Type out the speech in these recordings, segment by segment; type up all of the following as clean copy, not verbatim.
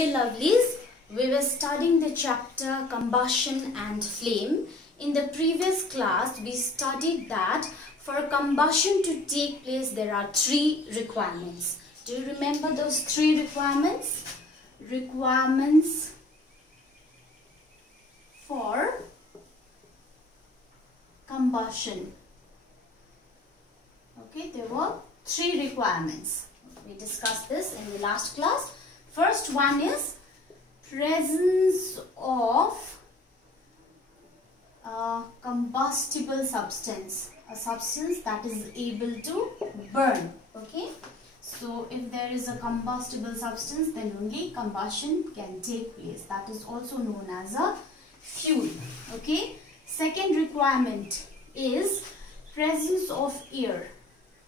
Okay, lovelies, we were studying the chapter Combustion and Flame. In the previous class, we studied that for combustion to take place, there are three requirements. Do you remember those three requirements? Requirements for combustion. Okay, there were three requirements. We discussed this in the last class. First one is presence of a combustible substance, a substance that is able to burn. Okay, so if there is a combustible substance, then only combustion can take place. That is also known as a fuel. Okay, second requirement is presence of air.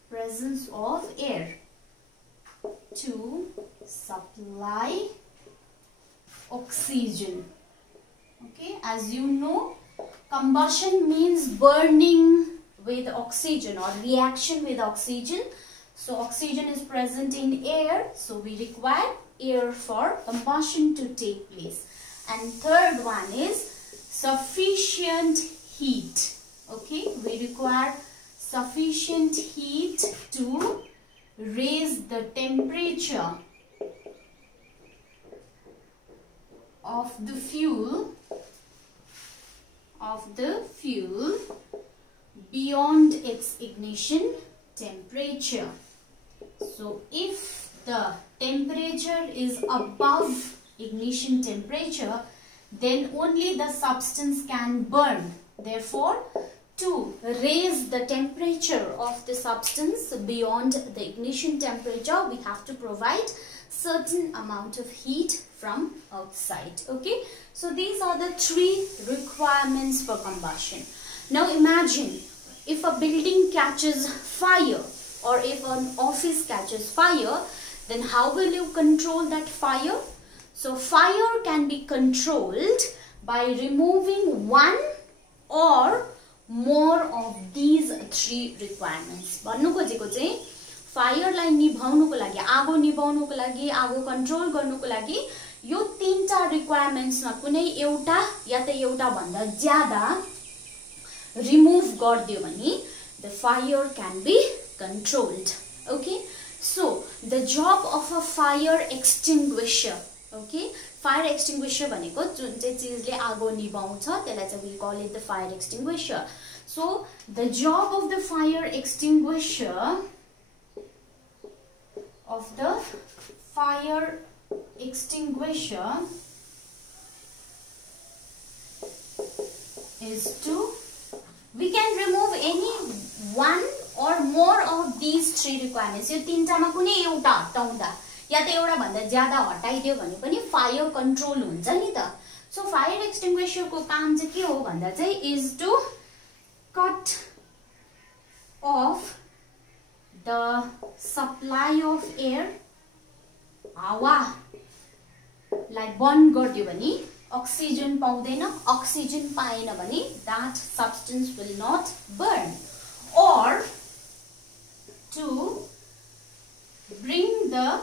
Presence of air to supply oxygen. Okay, as you know, combustion means burning with oxygen or reaction with oxygen. So oxygen is present in air, so we require air for combustion to take place. And third one is sufficient heat. Okay, we require sufficient heat to raise the temperature of the fuel beyond its ignition temperature. So if the temperature is above ignition temperature, then only the substance can burn. Therefore, to raise the temperature of the substance beyond the ignition temperature, we have to provide certain amount of heat from outside. Okay, so these are the three requirements for combustion. Now imagine if a building catches fire or if an office catches fire, then how will you control that fire? So fire can be controlled by removing one or more of these three requirements. भन्नु खोजेको चाहिँ फायरलाई निभाउनुको लागि, आगो निभाउनुको लागि, आगो control गर्नुको लागि यो तीनटा रिक्वायरमेन्ट्समा कुनै एउटा या त एउटा भन्दा ज्यादा रिमुभ गर्दियो भने the fire can be controlled. Okay, so the job of a fire extinguisher. Okay, fire extinguisher भनेको जुन चाहिँ चीजले आगो निभाउँछ त्यसलाई चाहिँ we call it the fire extinguisher. So the job of the fire extinguisher is to, we can remove any one or more of these three requirements. यो तीनटामा कुनै एउटा हटाउँदा या त एउटा भन्दा ज्यादा हटाइदियो भने पनि फायर कन्ट्रोल हुन्छ नि त. सो फायर एक्सटिंग्विशर को काम चाहिँ के हो भन्दा चाहिँ is to cut off the supply of air. हावालाई बन्द गरिदियो भने अक्सिजन पाउँदैन, अक्सिजन पाएन भने that substance will not burn. Or to bring the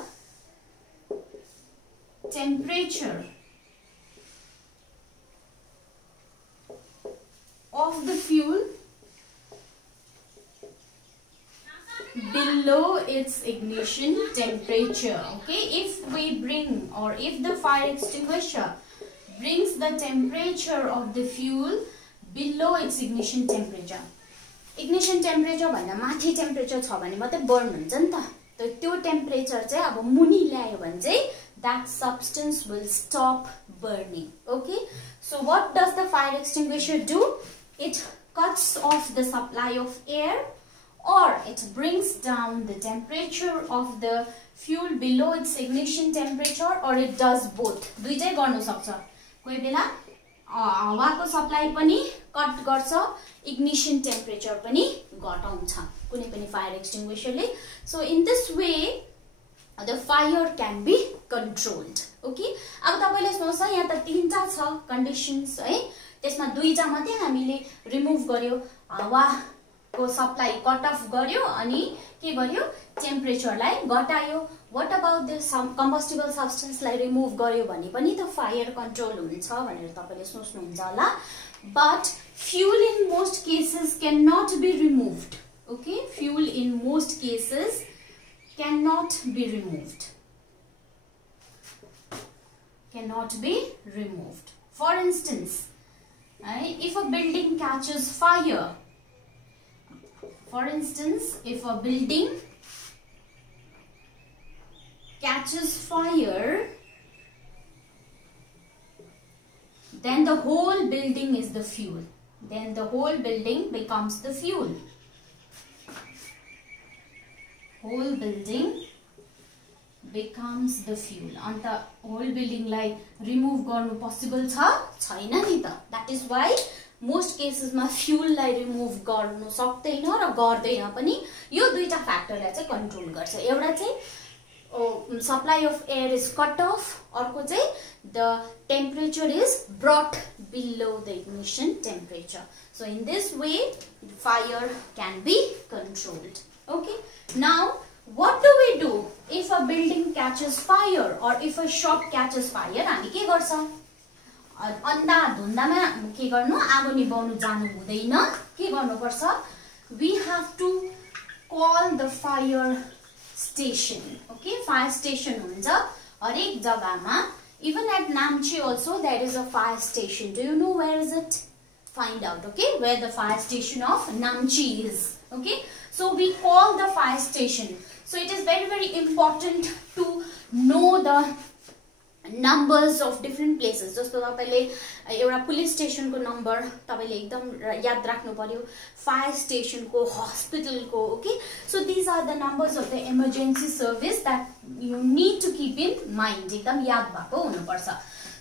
temperature of the fuel below its ignition temperature. Okay, if we bring, or if the fire extinguisher brings the temperature of the fuel below its ignition temperature. Ignition temperature भन्दा माथि temperature छ भने मात्रै burn हुन्छ नि त. त्यो temperature चाहिँ अब मुनि ल्यायो भने चाहिँ that substance will stop burning. Okay, so what does the fire extinguisher do? It cuts off the supply of air, or it brings down the temperature of the fuel below its ignition temperature, or it does both. दुईटै गर्न सक्छ. कोही बेला हावाको supply पनि cut गर्छ, ignition temperature पनि घटाउँछ कुनै पनि फायर एक्सटिंग्विशरले. So in this way the fire can be controlled. Okay, अब तपाईले सोच्नु यहाँ त तीनटा छ कन्डिसन्स है, त्यसमा दुईटा मात्रै हामीले रिमुभ गर्यो, हावाको सप्लाई कट अफ गर्यो अनि के गर्यो टेम्परेचरलाई घटायो. What about the combustible substance lie remove गर्यो भने पनि त fire control हुन्छ भनेर तपाईले सोच्नुहुन्छ होला. But fuel in most cases cannot be removed. Okay, fuel in most cases cannot be removed. Cannot be removed. For instance, if a building catches fire, for instance, if a building catches fire, then the whole building is the fuel. Then the whole building becomes the fuel. Whole building becomes the fuel. And the whole building like remove garnu possible cha chaina ni ta. That is why most cases ma fuel lie remove गर्नु सक्दैन र गर्दैन पनि. यो दुईटा factor लाई चाहिँ control गर्छ. एउटा चाहिँ supply of air is cut off, अर्को चाहिँ the temperature is brought below the ignition temperature. So in this way fire can be controlled. Okay, now what do we do if a building catches fire or if a shop catches fire? हामी के गर्छ? अन्धा धुन्दामा के गर्नु? आगो निभाउनु जानु हुँदैन. के गर्नुपर्छ? We have to call the fire station. Okay, fire station हुन्छ हरेक जग्गामा. Even at Namchi also there is a fire station. Do you know where is it? Find out. Okay, where the fire station of Namchi is. Okay, so we call the fire station. So it is very important to know the numbers of different places. जस्तो तपाईले एउटा police station को number तपाईले एकदम याद राख्नु पर्यो. Fire station को, हस्पिटल को. Okay, so these are the numbers of the emergency service that you need to keep in mind. एकदम याद भएको हुनुपर्छ.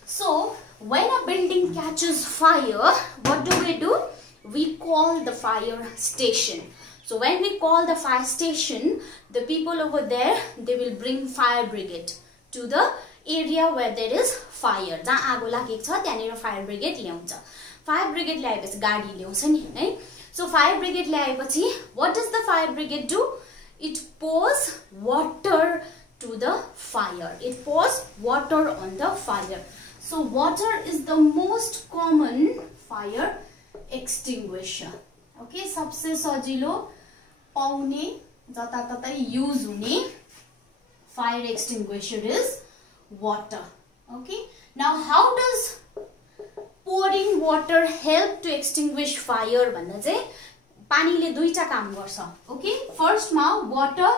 So when a building catches fire, what do? We call the fire station. So when we call the fire station, the people over there, they will bring fire brigade to the area where there is fire. जहाँ आगो लागेको छ त्यहाँनिर fire brigade ल्याउँछ. Fire brigade ल्याएपछि गाडी ल्याउँछ नि है. सो फायर ब्रिगेड ल्याएपछि what does the fire brigade do? It pours water to the fire. It pours water on the fire. So water is the most common fire extinguisher. Okay, सबसे सजिलो पाउने जताततै युज हुने fire extinguisher is water. Okay, now how does pouring water help to extinguish fire? भन्दा चाहिँ पानीले दुईटा काम गर्छ. Okay, first मा water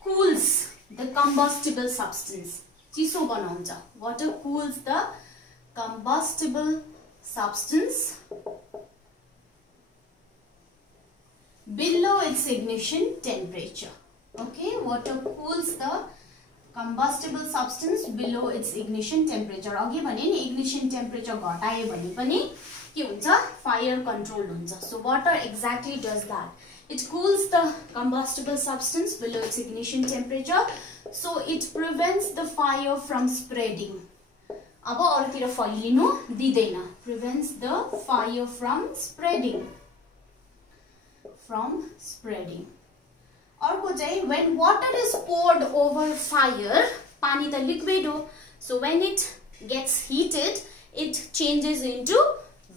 cools the combustible substance. चिसो बनाउँछ. Water cools the combustible substance below its ignition temperature. Okay, water cools the combustible substance below its ignition temperature. अघि भने नि ignition temperature घटायो भने पनि के हुन्छ? Fire control हुन्छ. So water exactly does that. It cools the combustible substance below its ignition temperature, so it prevents the fire from spreading. अब अरूतिर फैलिनु दिदैन. Prevents the fire from spreading. अर्को चाहिँ when water is poured over fire, पानी त liquid हो. So when it gets heated, it changes into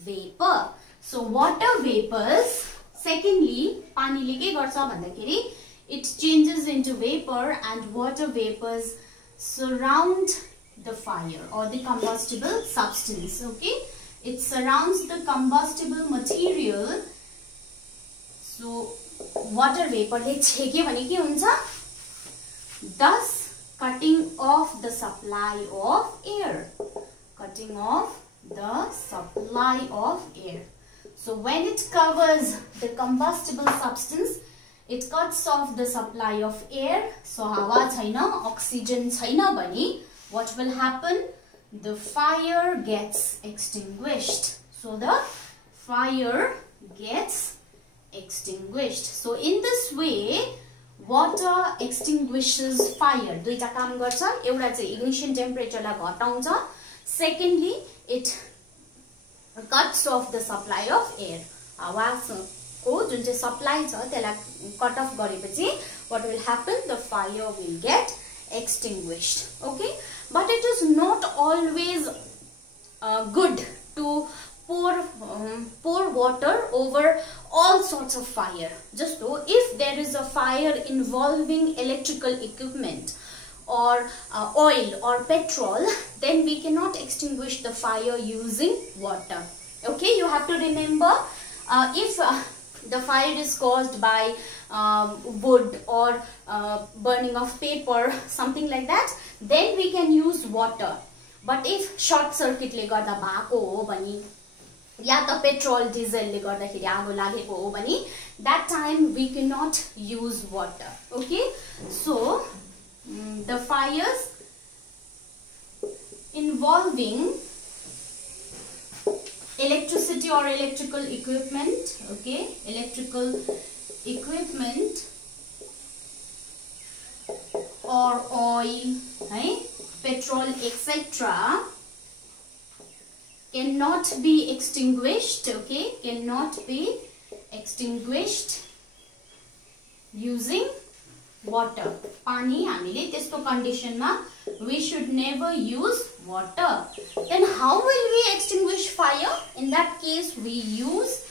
vapor. So water vapors. Secondly, पानीले के गर्छ भन्दाखेरि it changes into vapor and water vapors surround the fire or the combustible substance. Okay, it surrounds the combustible material. So water vapor ले छेक्यो भने के हुन्छ? Thus cutting off the supply of air. Cutting off the supply of air. So when it covers the combustible substance, it cuts off the supply of air. So hawa छैन, oxygen छैन भने what will happen? The fire gets extinguished. So the fire gets extinguished. So in this way, water extinguishes fire. दुईटा काम गर्छ. एउटा चाहिँ ignition temperature lie घटाउँछ. Secondly, it cuts off the supply of air. हावाको जुन चाहिँ supply छ त्यसलाई cut off गरेपछि what will happen? The fire will get extinguished. Okay, but it is not always good to pour water over all sorts of fire. Just though if there is a fire involving electrical equipment or oil or petrol, then we cannot extinguish the fire using water. Okay, you have to remember, if the fire is caused by wood or burning of paper, something like that, then we can use water. But if short circuit ले गर्दा भएको हो भने या त petrol diesel ले गर्दाखेरि आगो लागेको हो भने, that time we cannot use water. Okay, so the fires involving electricity or electrical equipment, okay, electrical equipment or oil, right, petrol, etc., cannot be extinguished. Okay, cannot be extinguished using water. Pani हामीले त्यस्तो कन्डिसनमा we should never use water. Then how will we extinguish fire? In that case we use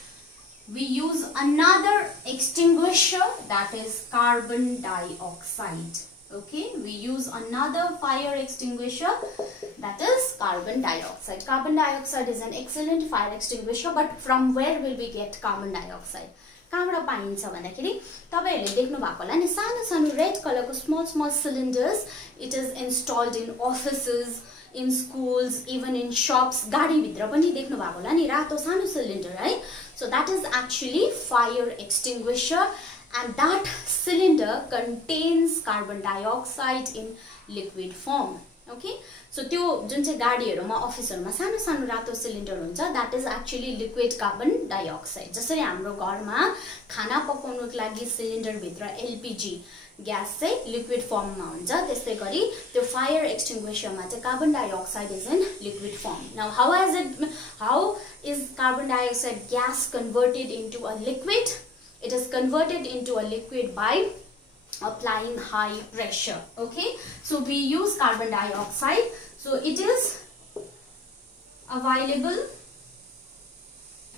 another extinguisher, that is carbon dioxide. Okay, we use another fire extinguisher, that is carbon dioxide. Carbon dioxide is an excellent fire extinguisher, but from where will we get carbon dioxide? कहाँबाट पाइन्छ भन्दाखेरि तपाईहरुले देख्नु भएको होला नि, सानो सानो रेड कलरको small cylinders. It is installed in offices, in schools, even in shops. गाडी भित्र पनि देख्नु भएको होला नि रातो सानो cylinder, है. So that is actually fire extinguisher, and that cylinder contains carbon dioxide in liquid form. Okay, so त्यो जुन चाहिँ गाडीहरुमा अफिसहरुमा सानो सानो रातो सिलिन्डर हुन्छ, that is actually liquid carbon dioxide. जसरी हाम्रो घरमा खाना पकाउनको लागि सिलिन्डर भित्र LPG ग्यास चाहिँ लिक्विड फर्ममा हुन्छ, त्यस्तै गरी त्यो फायर एक्सटिंग्विशरमा चाहिँ carbon dioxide is in liquid firm. Now how is carbon dioxide gas converted into a liquid? It is converted into a liquid by applying high pressure. Okay, so we use carbon dioxide. So it is available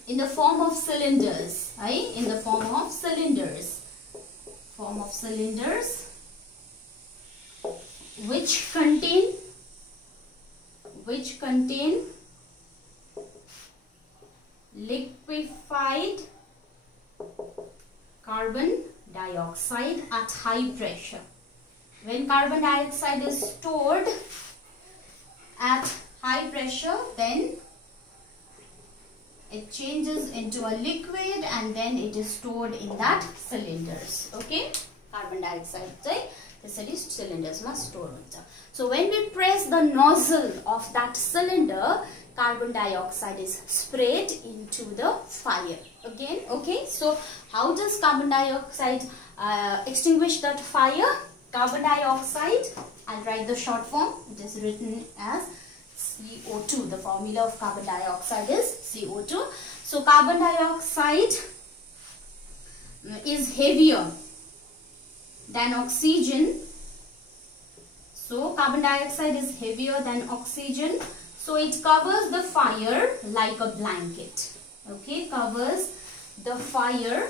in the form of cylinders, right? In the form of cylinders, which contain liquefied carbon dioxide at high pressure. When carbon dioxide is stored at high pressure, then it changes into a liquid and then it is stored in that cylinders. Okay, carbon dioxide त्यसरी cylinders ma store huncha. So when we press the nozzle of that cylinder, carbon dioxide is sprayed into the fire again. Okay, so how does carbon dioxide extinguish that fire? Carbon dioxide, I'll write the short form. It is written as CO2. The formula of carbon dioxide is CO2. So carbon dioxide is heavier than oxygen. So carbon dioxide is heavier than oxygen. So it covers the fire like a blanket. Okay, covers the fire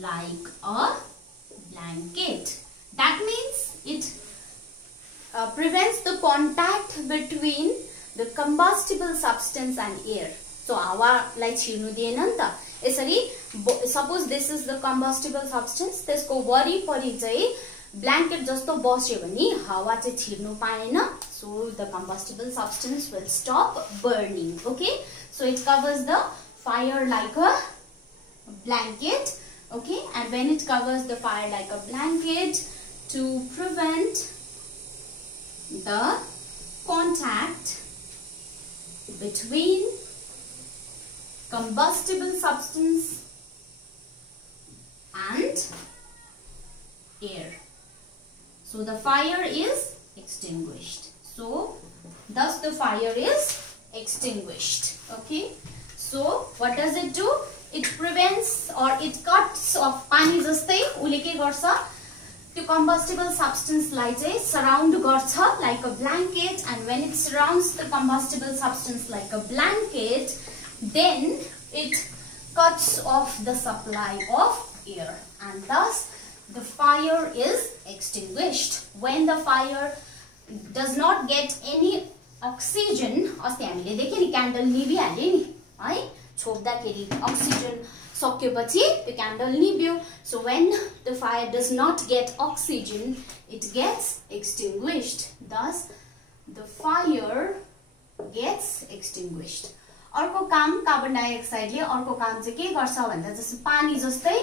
like a blanket. That means it prevents the contact between the combustible substance and air. So हावालाई छिर्नु दिएन नि त. यसरी suppose this is the combustible substance, त्यसको वरिपरि चाहिँ blanket जस्तो बस्यो भने हावा चाहिँ छिर्नु पाएन. So the combustible substance will stop burning. Okay, so it covers the fire like a blanket. Okay, and when it covers the fire like a blanket, to prevent the contact between combustible substance and air, so the fire is extinguished. So thus the fire is extinguished. Okay, so what does it do? it prevents or it cuts off pani जस्तै उले के गर्छ त्यो combustible substance लाई चाहिँ surround गर्छ like a blanket, and when it surrounds the combustible substance like a blanket, then it cuts off the supply of air, and thus the fire is extinguished. When the fire does not get any oxygen, अस्ति हामीले देखे नि candle निभिहाल्यो नि है, छोप्दाखेरि oxygen सकिएपछि त्यो candle निभ्यो. So when the fire does not get oxygen, it gets extinguished. Thus the fire gets extinguished. अर्को काम कार्बन डाइअक्साइडले अर्को काम चाहिँ के गर्छ भन्दा जस्तो पानी जस्तै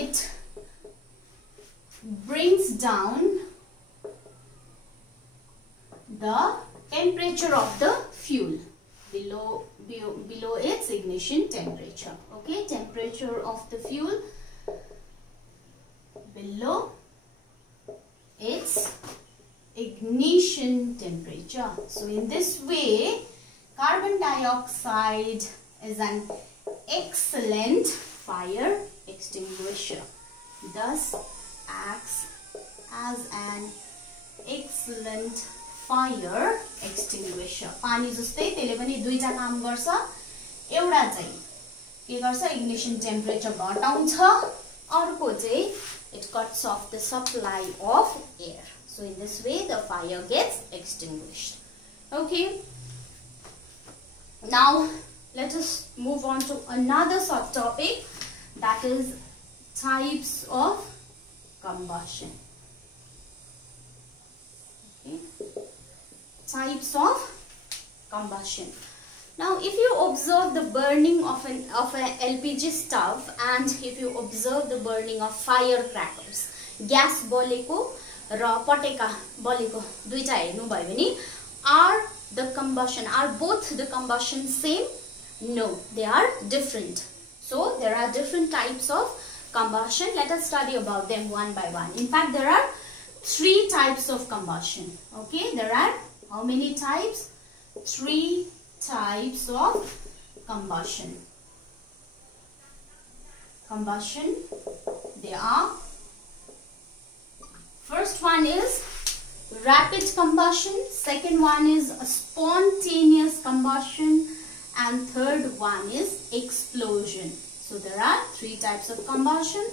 it brings down the temperature of the fuel below its ignition temperature. Okay, temperature of the fuel below its ignition temperature. So in this way, carbon dioxide is an excellent fire extinguisher. Thus acts as an excellent fire extinguisher. पानी जस्तै त्यसले पनि दुईटा काम गर्छ. एउटा चाहिँ के गर्छ, ignition temperature घटाउँछ, अर्को चाहिँ it cuts off the supply of air. So in this way the fire gets extinguished. Okay, now let us move on to another subtopic, that is types of combustion. Okay, types of combustion. Now if you observe the burning of an LPG stove and if you observe the burning of firecrackers, gas बलेको र पटेका बलेको दुईटा हेर्नु भयो भने, are both the combustion same? No, they are different. So there are different types of combustion. Let us study about them one by one. In fact, there are 3 types of combustion. Okay, there are how many types? 3 types of combustion. They are, first one is rapid combustion, second one is a spontaneous combustion, and third one is explosion. So there are 3 types of combustion.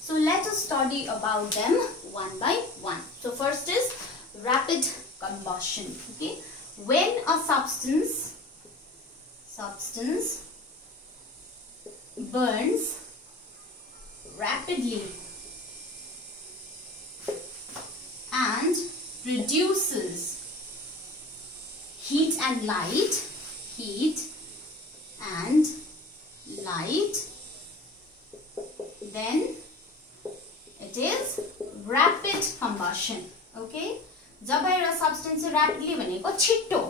So let us study about them one by one. So first is rapid combustion. Okay, when a substance burns rapidly and produces heat and light, then it is rapid combustion. Okay, जब एउटा substance rapidly भनेको छिटो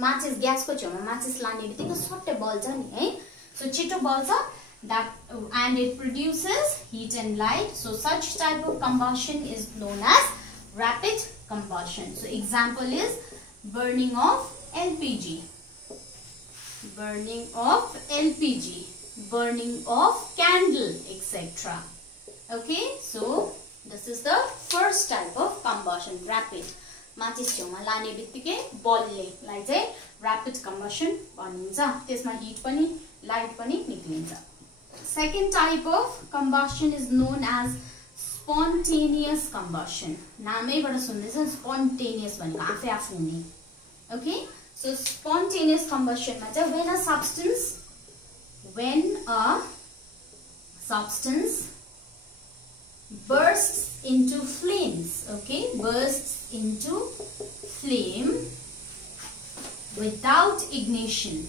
माचिस ग्यासको छेउमा माचिस लाने बित्तिकै सट्टै बल्छ नि है, so छिटो बल्छ, that and it produces heat and light. So such type of combustion is known as rapid combustion. So example is burning of LPG, burning of candle, etc. Okay, so this is the first type of combustion, rapid. माचिस छेउमा लाने बित्तिकै बल्नेलाई चाहिँ rapid combustion भनिन्छ. त्यसमा heat पनि light पनि निक्लिन्छ. Second type of combustion is known as spontaneous combustion. नामैबाट सुन्दैछ, spontaneous भनेको आफै आफू हुने. Okay, so spontaneous combustion मा चाहिँ when a substance bursts into flames. Okay, bursts into flame without ignition.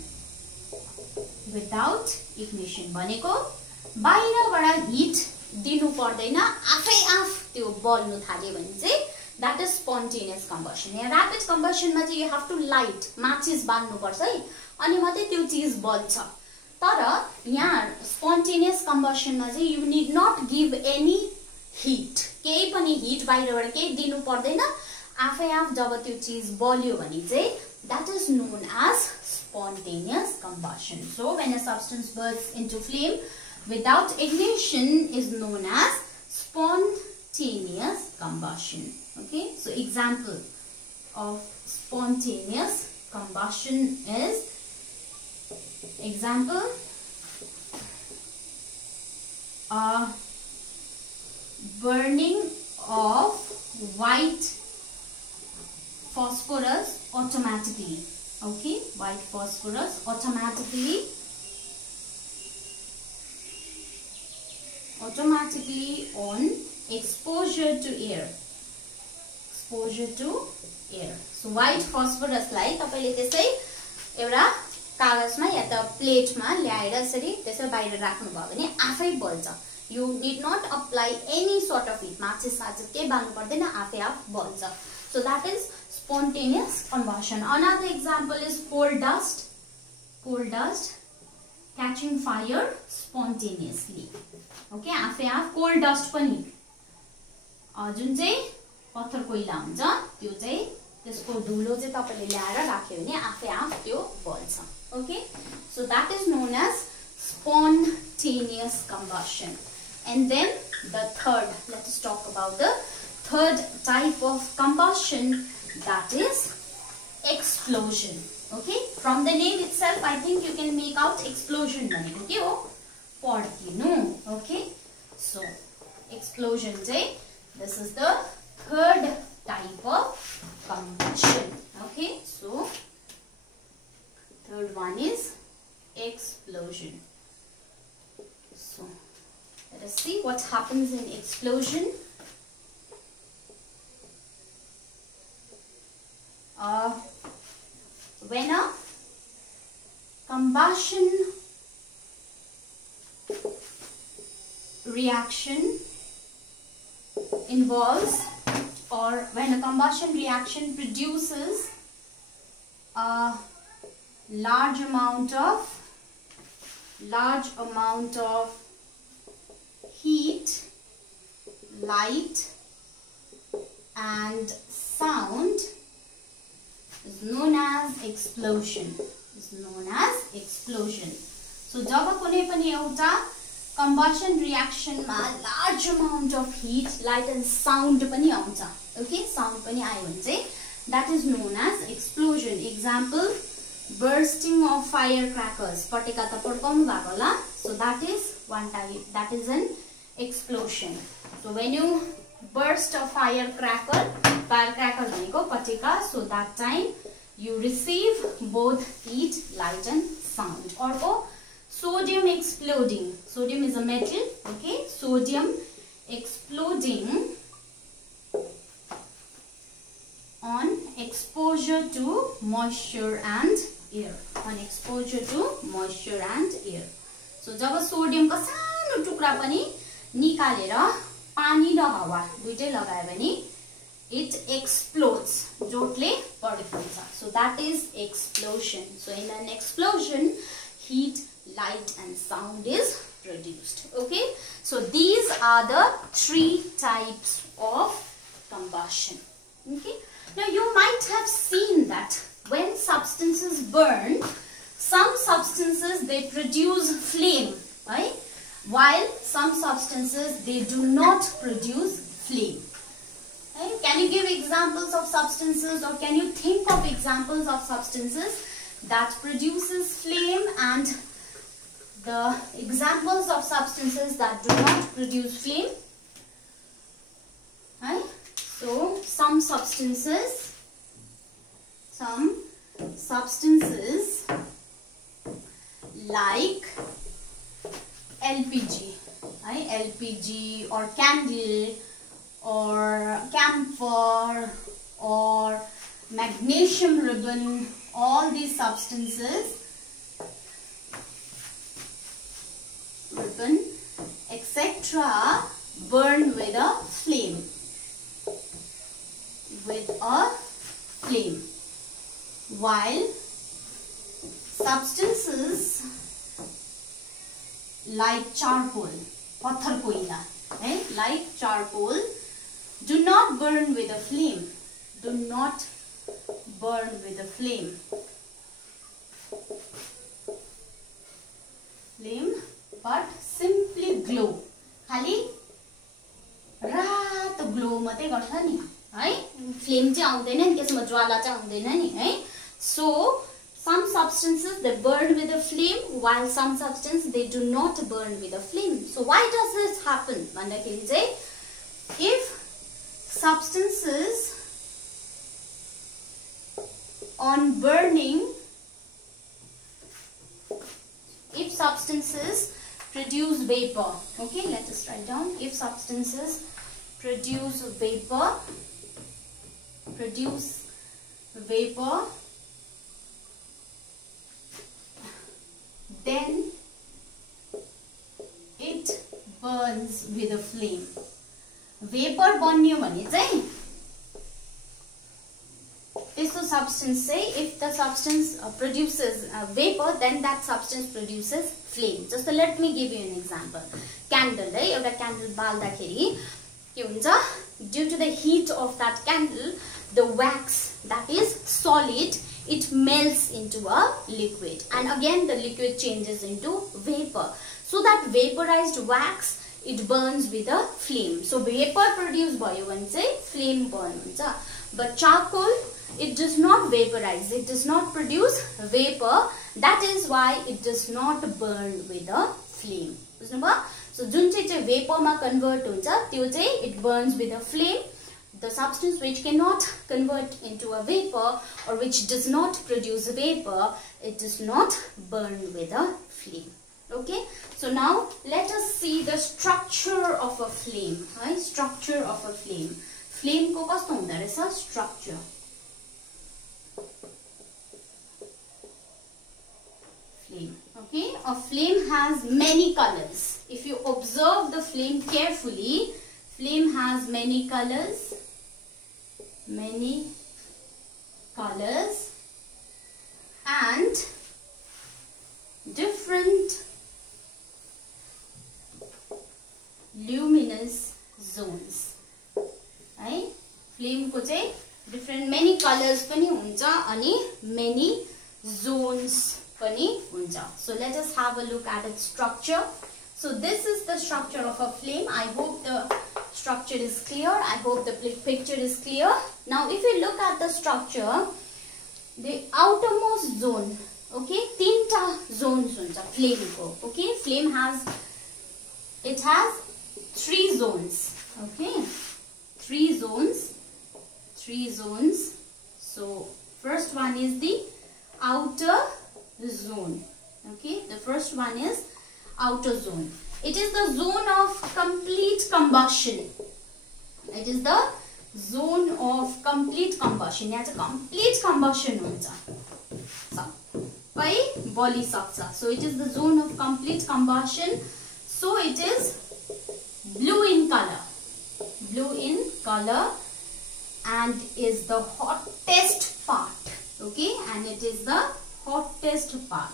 भनेको बाहिरबाट हिट दिनु पर्दैन, आफै आफ त्यो बल्नु थाल्यो भने चाहिँ that is spontaneous combustion. यहाँ rapid combustion मा चाहिँ you have to light, माचिस बाल्नु पर्छ है, अनि मात्रै त्यो चीज बल्छ. तर यहाँ spontaneous combustion मा चाहिँ you need not give any heat. केही पनि हिट बाहिरबाट केही दिनु पर्दैन, आफै आफ जब त्यो चीज बल्यो भने चाहिँ that is known as spontaneous combustion. So when a substance bursts into flame without ignition is known as spontaneous combustion. Okay, so example of spontaneous combustion is, example, burning of white phosphorus automatically. Okay, white phosphorus automatically on exposure to air. Exposure to air. So white phosphorus लाई तपाईले त्यसै एउटा कागजमा या त प्लेटमा ल्याएर यसरी त्यसै बाहिर राख्नु भयो भने आफै बल्छ. You need not apply any sort of heat. माचिस केही बाल्नु पर्दैन, आफै of बल्छ. So that is spontaneous combustion. Another example is coal dust. Coal dust catching fire spontaneously. Okay, आफै आफ coal dust पनि जुन चाहिँ पत्थर कोइला हुन्छ त्यो चाहिँ त्यसको धुलो चाहिँ तपाईले ल्याएर राख्यो भने आफै आफ त्यो बल्छ. Okay, so that is known as spontaneous combustion. And then the third, let us talk about the third type of combustion, that is explosion. Okay, from the name itself I think you can make out explosion. Okay, okay, so explosion, this is the third type of combustion. Okay, so third one is explosion. So let us see what happens in explosion. When a combustion reaction involves, or when a combustion reaction produces a large amount of heat, light and sound, is known as explosion. So जब कुनै पनि एउटा combustion reaction मा large amount of heat, light and sound पनि आउँछ. Okay, sound पनि आयो भने चाहिँ that is known as explosion. Example, bursting of firecrackers. पटेका त पड्काउनु भएको होला. So that is one type, that is an explosion. So when you burst a firecracker भनेको पटेका, so that time you receive both heat, light and sound. Or sodium exploding. Sodium is a metal. Okay, sodium exploding on exposure to moisture and air. On exposure to moisture and air. So जब sodium को सानो टुक्रा पनि निकालेर पानी र हावा दुईटै लगायो भने it explodes, जोडले पड्किन्छ. So that is explosion. So in an explosion, heat, light and sound is produced. Okay, so these are the three types of combustion. Okay, now you might have seen that when substances burn, some substances they produce flame, right? While some substances they do not produce flame. Right? Can you give examples of substances, or can you think of examples of substances that produces flame and the examples of substances that do not produce flame? Right? So some substances like LPG, right? LPG or candle or camphor or magnesium ribbon, all these substances, ribbon, etc., burn with a flame. While substances like charcoal, pathar koila, right? Like charcoal, do not burn with a flame. flame but simply glow, खाली रातो glow मात्रै गर्छ नि है, flame चाहिँ आउँदैन नि, त्यसमा ज्वाला चाहिँ आउँदैन नि है. So some substances they burn with a flame while some substances they do not burn with a flame. So why does this happen? भन्दाखेरि चाहिँ if substances on burning, if substances produce vapor, okay, let us write down, if substances produce vapor, then it burns with a flame. Vapor बन्यो भने चाहिँ त्यस्तो substance say, if the substance produces vapor, then that substance produces flame. Just let me give you an example. Candle, है, एउटा candle बाल्दाखेरि के हुन्छ, due to the heat of that candle, the wax that is solid, it melts into a liquid, and again the liquid changes into vapor. So that vaporized wax, it burns with a flame. So vapor produced भयो भने चाहिँ flame burn हुन्छ. But charcoal, it does not vaporize, it does not produce vapor. That is why it does not burn with a flame. बुझ्नुभयो? So जुन चाहिँ vapor मा convert हुन्छ त्यो चाहिँ it burns with a flame. The substance which cannot convert into a vapor or which does not produce vapor, it does not burn with a flame. Okay, so now let us see the structure of a flame. Right? Structure of a flame. Flame को कस्तो हुँदो रहेछ? Structure. Flame. Okay, a flame has many colors. If you observe the flame carefully, flame has many colors. Many colors and different luminous zones. है, flame को चाहिँ different many colors पनि हुन्छ अनि many zones पनि हुन्छ. So let us have a look at its structure. So this is the structure of a flame. I hope the structure is clear. I hope the picture is clear. Now if you look at the structure, the outermost zone, okay, तीनटा zones हुन्छ flame को. Okay, flame has, it has 3 zones. Okay, 3 zones. So first one is the outer zone. Okay, the first one is outer zone. It is the zone of complete combustion. It is the zone of complete combustion. यहाँ चाहिँ complete combustion हुन्छ. सबै बलिसक्छ. So it is the zone of complete combustion. So it is blue in color. Blue in color and is the hottest part. Okay, and it is the hottest part.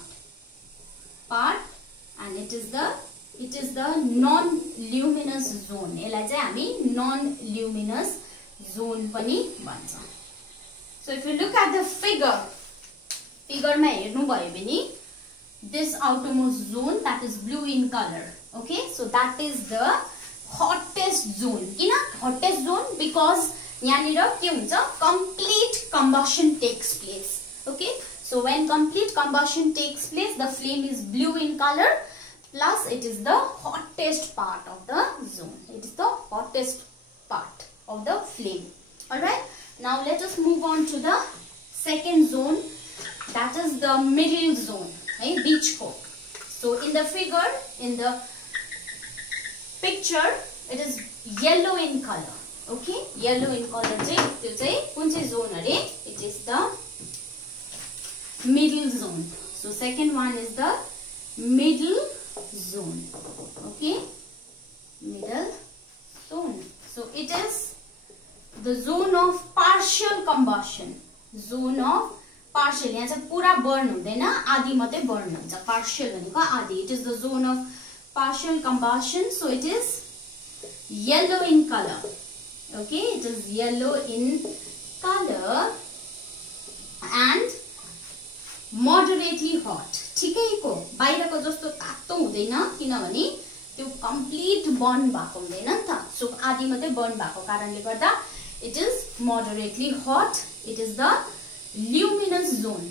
And it is the non-luminous zone. यसलाई चाहिँ हामी non-luminous zone पनि भन्छ. So if you look at the figure मा हेर्नु भयो भने this outermost zone that is blue in color. Okay, so that is the hottest zone. किन hottest zone? Because यहाँनिर के हुन्छ, complete combustion takes place. Okay, so when complete combustion takes place, the flame is blue in color, plus it is the hottest part of the zone. It is the hottest part of the flame. Alright, now let us move on to the second zone, that is the middle zone. Hey, beach को. So in the figure, in the picture, it is yellow in color. Okay, yellow in color चाहिँ त्यो चाहिँ कुन चाहिँ zone अरे? It is the middle zone. So second one is the middle zone. Okay, middle zone. So it is the zone of partial combustion. Zone of partial. यहाँ चाहिँ पूरा burn हुँदैन, आधी मात्रै burn हुन्छ. Partial भनेको आधी. It is the zone of partial combustion. So it is yellow in color. Okay, it is yellow in color and moderately हट, ठिकैको, बाहिरको जस्तो तातो हुँदैन किनभने त्यो कम्प्लिट बर्न भएको हुँदैन नि त। सो आधी मात्रै बर्न भएको कारणले गर्दा it is moderately hot, it is the luminous zone.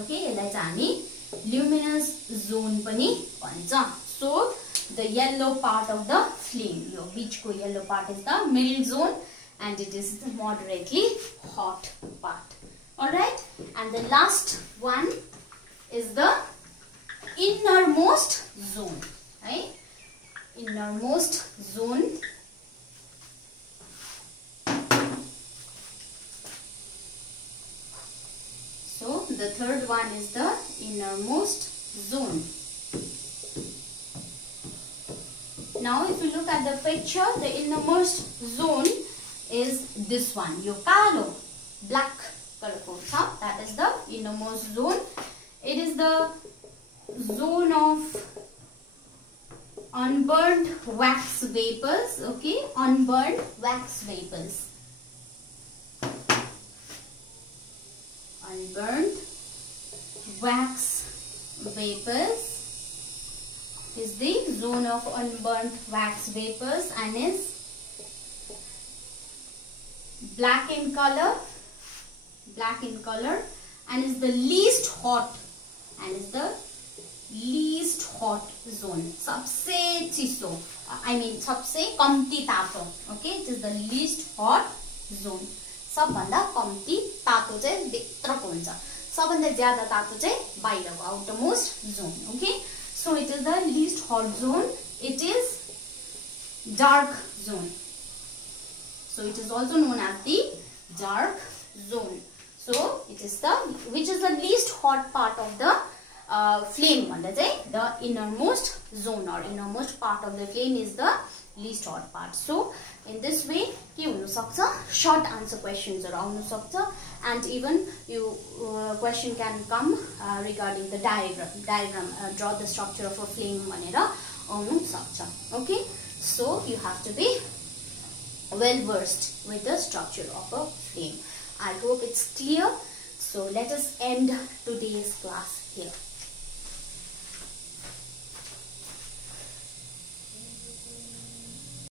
Okay, यसलाई चाहिँ हामी ल्युमिनस जोन पनि भन्छ। So the yellow part of the flame, यो बीचको yellow part is the middle zone and it is the moderately hot part. Alright, and the last one is the innermost zone, right? Innermost zone. So the third one is the innermost zone. Now if you look at the picture, the innermost zone is this one, yo kalo black color ko cha, that is the innermost zone. It is the zone of unburned wax vapors. Okay, unburned wax vapors, unburned wax vapors is the zone of unburned wax vapors and is black in color, and is the least hot, and is the least hot zone. सबसे चिसो, I mean सबसे कम्ती तातो. Okay, it is the least hot zone. सबभन्दा कम्ती तातो चाहिँ भित्रको हुन्छ, सबभन्दा ज्यादा तातो चाहिँ बाहिरको outermost zone. Okay, so it is the least hot zone. It is dark zone. So it is also known as the dark zone. So it is the, which is the least hot part of the flame. The innermost zone or innermost part of the flame is the least hot part. So in this way, short answer questions around, and even you question can come regarding the diagram. Draw the structure of a flame. Okay, so you have to be well versed with the structure of a flame. I hope it's clear. So let us end today's class here.